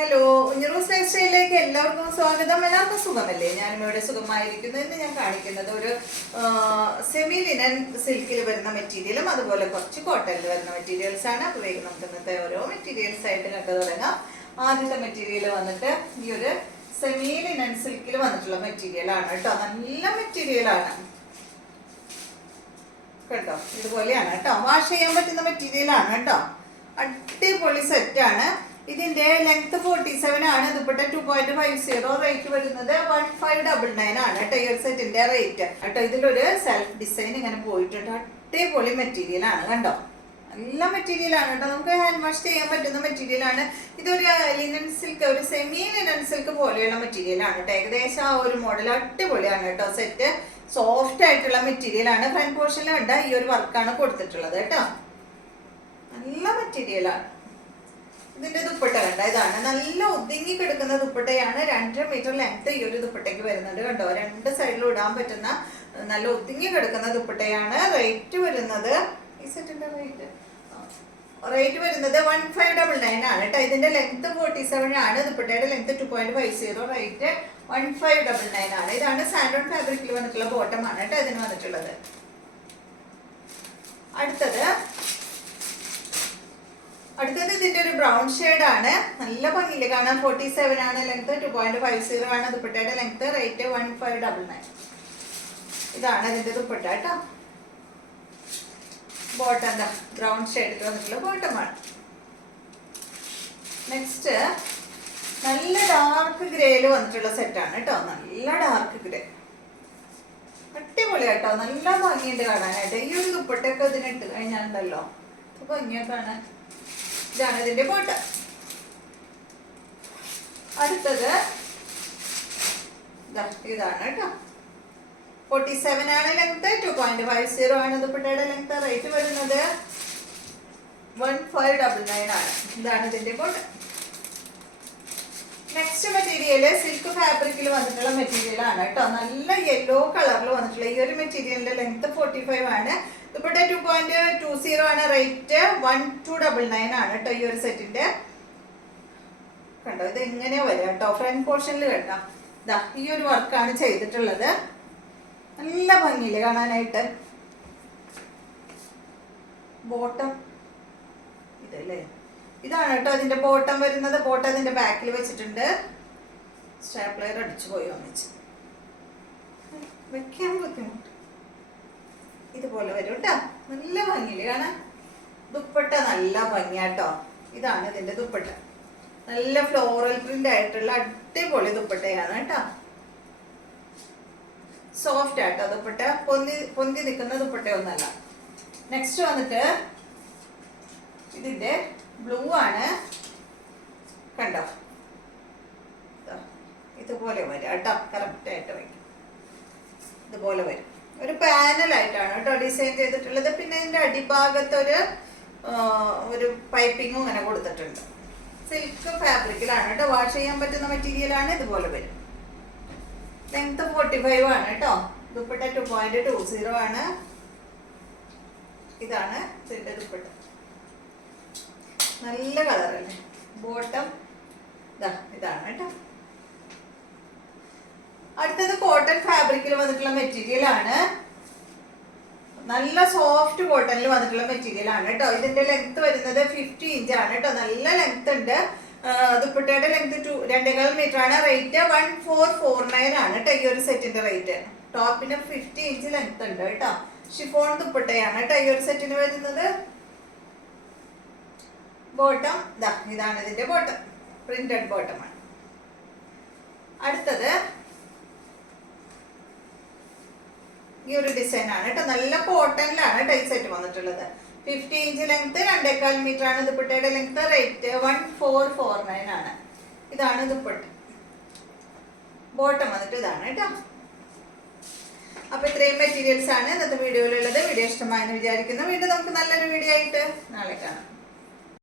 Hello, ഉഞ്ഞറൂസ് life സ്റ്റൈലിലേക്ക് എല്ലാവർക്കും സ്വാഗതം. എല്ലാവർക്കും സുഖമല്ലേ? ഞാനും ഇവിടെ സുഖമായിരിക്കുന്നു. ഇന്ന് ഞാൻ കാണിക്കുന്നത് ഒരു സെമി ലിനൻ സിൽക്കിൽ വരുന്ന മെറ്റീരിയലും അതുപോലെ കുറച്ച് കോട്ടണിൽ വരുന്ന മെറ്റീരിയൽസ് ആണ്. അപ്പോൾ വേഗം നമുക്ക് ഇന്നത്തെ ഓരോ മെറ്റീരിയൽസ് ആയിട്ട് കണ്ടു തുടങ്ങാം. ആദ്യത്തെ മെറ്റീരിയൽ വന്നിട്ട് ഈ ഒരു സെമി ലിനൻ സിൽക്കിൽ വന്നിട്ടുള്ള മെറ്റീരിയൽ ആണ് കേട്ടോ. നല്ല മെറ്റീരിയൽ ആണ് കേട്ടോ. ഇതുപോലെയാണ് കേട്ടോ. വാഷ് ചെയ്യാൻ പറ്റുന്ന മെറ്റീരിയൽ ആണ് കേട്ടോ. അടിപൊളി സെറ്റാണ്. ഇതിന്റെ ലെങ്ത് 47 ആണ്. ദുപ്പട്ട 2.50. റേറ്റ് വരുന്നത് 1599 ആണ് കേട്ടോ. ഈ ഒരു സെറ്റിന്റെ റേറ്റ് കേട്ടോ. ഇതിലൊരു സെൽഫ് ഡിസൈൻ ഇങ്ങനെ പോയിട്ടുണ്ട്. അടിപൊളി മെറ്റീരിയൽ ആണ് കണ്ടോ. നല്ല മെറ്റീരിയൽ ആണ് കേട്ടോ. നമുക്ക് ഹാൻഡ് വാഷ് ചെയ്യാൻ പറ്റുന്ന മെറ്റീരിയൽ ആണ്. ഇതൊരു ലിനൻ സിൽക്ക്, ഒരു സെമി ലിനൻ സിൽക്ക് പോലെയുള്ള മെറ്റീരിയൽ ആണ് കേട്ടോ. ഏകദേശം ആ ഒരു മോഡൽ അടിപൊളിയാണ് കേട്ടോ. സെറ്റ് സോഫ്റ്റ് ആയിട്ടുള്ള മെറ്റീരിയൽ ആണ്. ഫ്രണ്ട് പോർഷനിൽ കണ്ട ഈ ഒരു വർക്കാണ് കൊടുത്തിട്ടുള്ളത് കേട്ടോ. നല്ല മെറ്റീരിയൽ ആണ്. ഇതിന്റെ ദുപ്പട്ട കണ്ട ഇതാണ്. നല്ല ഒതുങ്ങി കിടക്കുന്ന ദുപ്പട്ടയാണ്. 2.5 മീറ്റർ ലെങ്ത് ഈ ഒരു ദുപ്പട്ടയ്ക്ക് വരുന്നുണ്ട് കണ്ടോ. രണ്ട് സൈഡിലും ഇടാൻ പറ്റുന്ന നല്ല ഒതുങ്ങി കിടക്കുന്ന ദുപ്പട്ടയാണ്. റേറ്റ് വരുന്നത് ഈ സെറ്റിന്റെ റേറ്റ് വരുന്നത് 1599 ആണ് കേട്ടോ. ഇതിന്റെ ലെങ്ത് 47 ആണ്. ദുപ്പട്ടയുടെ ലെങ്ത് 2.50. റേറ്റ് 1599 ആണ്. ഇതാണ് സാൻഡോൺ ഫാബ്രിക്കിൽ വന്നിട്ടുള്ള ബോട്ടം ആണ് കേട്ടോ ഇതിന് വന്നിട്ടുള്ളത്. അടുത്തത് ഇതിന്റെ ഒരു ബ്രൗൺ ഷെയ്ഡ് ആണ്. നല്ല ഭംഗിയില് കാണാൻ. 47 ആണ് ലെങ്ത്. 2.50 ആണ് ദുപ്പട്ടയുടെ ലെങ്ത്. റേറ്റ് 1599. ഇതാണ് ഇതിന്റെ ദുപ്പട്ട കേട്ടോ. ബോട്ടം ബ്രൗൺ ഷെയ്ഡിൽ വന്നിട്ടുള്ള ബോട്ടമാണ്. നെക്സ്റ്റ് നല്ല ഡാർക്ക് ഗ്രേയിൽ വന്നിട്ടുള്ള സെറ്റാണ് കേട്ടോ. നല്ല ഡാർക്ക് ഗ്രേ അടിപൊളി കേട്ടോ. നല്ല ഭംഗിയുണ്ട് കാണാനായിട്ട്. ഈ ഒരു ദുപ്പട്ടയൊക്കെ ഇതിനിട്ട് കഴിഞ്ഞാലുണ്ടല്ലോ ഭംഗിയൊക്കെ കാണാൻ. ഇതാണ് ഇതിന്റെ ബോട്ടം. അടുത്തത് ഇതാണ് കേട്ടോ. 47 ആണ് ലെങ്ത്. 2.50 ആണ് ദുപ്പട്ടയുടെ ലെങ്ത്. റേറ്റ് വരുന്നത് 1599 ആണ്. ഇതാണ് ഇതിന്റെ ബോട്ടം. നെക്സ്റ്റ് മെറ്റീരിയൽ സിൽക്ക് ഫാബ്രിക്കിൽ വന്നിട്ടുള്ള മെറ്റീരിയൽ ആണ് കേട്ടോ. നല്ല യെല്ലോ കളറിൽ വന്നിട്ടുള്ള ഈ ഒരു മെറ്റീരിയലിന്റെ ലെങ്ത് 45 ആണ്. ദുപ്പട്ട 2.20 ആണ്. റേറ്റ് 1299 ആണ് കേട്ടോ. ഈ ഒരു സെറ്റിന്റെ കണ്ടോ. ഇത് എങ്ങനെ വരാം കേട്ടോ. ഫ്രണ്ട് പോർഷനിൽ കേട്ടോ ഇതാ ഈ ഒരു വർക്കാണ് ചെയ്തിട്ടുള്ളത്. നല്ല ഭംഗിയില് കാണാനായിട്ട്. ബോട്ടം ഇതല്ലേ, ഇതാണ് കേട്ടോ അതിന്റെ ബോട്ടം വരുന്നത്. ബോട്ടം അതിന്റെ ബാക്കിൽ വെച്ചിട്ടുണ്ട്. സ്റ്റാപ്ലർ അടിച്ചു പോയി ഒന്നിച്ച് വെക്കാൻ ബുദ്ധിമുട്ട്. ഇതുപോലെ വരും കേട്ടോ. നല്ല ഭംഗിയില് കാണാൻ. ദുപ്പട്ട നല്ല ഭംഗിയാട്ടോ. ഇതാണ് ഇതിന്റെ ദുപ്പട്ട. നല്ല ഫ്ലോറൽ പ്രിന്റ് ആയിട്ടുള്ള അടിപൊളി ദുപ്പട്ടയാണ് കേട്ടോ. സോഫ്റ്റ് ആട്ടോ ദുപ്പട്ട. പൊന്തി നിൽക്കുന്ന ദുപ്പട്ടയൊന്നല്ല. നെക്സ്റ്റ് വന്നിട്ട് ഇതിന്റെ ബ്ലൂ ആണ് കണ്ടോ. ഇതുപോലെ വരും കേട്ടോ. കറക്റ്റ് ആയിട്ട് വയ്ക്കും. ഇതുപോലെ വരും. ഒരു പാനലായിട്ടാണ് കേട്ടോ ഡിസൈൻ ചെയ്തിട്ടുള്ളത്. പിന്നെ ഇതിന്റെ അടിഭാഗത്ത് ഒരു പൈപ്പിങ്ങും ഇങ്ങനെ കൊടുത്തിട്ടുണ്ട്. സിൽക്ക് ഫാബ്രിക്കിലാണ് കേട്ടോ. വാഷ് ചെയ്യാൻ പറ്റുന്ന മെറ്റീരിയൽ ആണ്. ഇതുപോലെ വരും. ലെങ്ത് 45 ആണ് കേട്ടോ. ദുപ്പട്ട 2.20 ആണ്. ഇതാണ് ഇതിന്റെ ദുപ്പട്ട. നല്ല കളറല്ലേ. ബോട്ടം ഇതാണ് കേട്ടോ. അടുത്തത് കോട്ടൺ ഫാബ്രിക്കിൽ വന്നിട്ടുള്ള മെറ്റീരിയൽ ആണ്. നല്ല സോഫ്റ്റ് കോട്ടണിൽ വന്നിട്ടുള്ള മെറ്റീരിയൽ ആണ് കേട്ടോ. ഇതിന്റെ ലെങ്ത് വരുന്നത് 50 ഇഞ്ച് ആണ് കേട്ടോ. നല്ല ലെങ്ത് ഉണ്ട്. ദുപ്പട്ടയുടെ ലെങ്ത് 2.25 മീറ്റർ ആണ്. റേറ്റ് 1449 ആണ് കേട്ടോ. ഈ ഒരു സെറ്റിന്റെ റേറ്റ്. ടോപ്പിന് 50 ഇഞ്ച് ലെങ്ത് ഉണ്ട് കേട്ടോ. ഷിഫോൺ ദുപ്പട്ടയാണ് കേട്ടോ ഈ ഒരു സെറ്റിന് വരുന്നത്. ബോട്ടം ഇതാണ് ഇതിന്റെ ബോട്ടം. പ്രിന്റഡ് ബോട്ടമാണ്. അടുത്തത് ഈ ഒരു ഡിസൈൻ ആണ് കേട്ടോ. നല്ല കോട്ടണിലാണ് കേട്ടോ ഈ സെറ്റ് വന്നിട്ടുള്ളത്. 50 ഇഞ്ച് ലെങ്ത്. 2.25 മീറ്റർ ആണ് ദുപ്പട്ടയുടെ ലെങ്ത്. റേറ്റ് 1449 ആണ്. ഇതാണ് ദുപ്പട്ട. ബോട്ടം വന്നിട്ട് ഇതാണ് കേട്ടോ. അപ്പൊ ഇത്രയും മെറ്റീരിയൽസ് ആണ് ഇന്നത്തെ വീഡിയോയിലുള്ളത്. വീഡിയോ ഇഷ്ടമായെന്ന് വിചാരിക്കുന്നു. വീണ്ടും നമുക്ക് നല്ലൊരു വീഡിയോ ആയിട്ട് നാളെ കാണാം.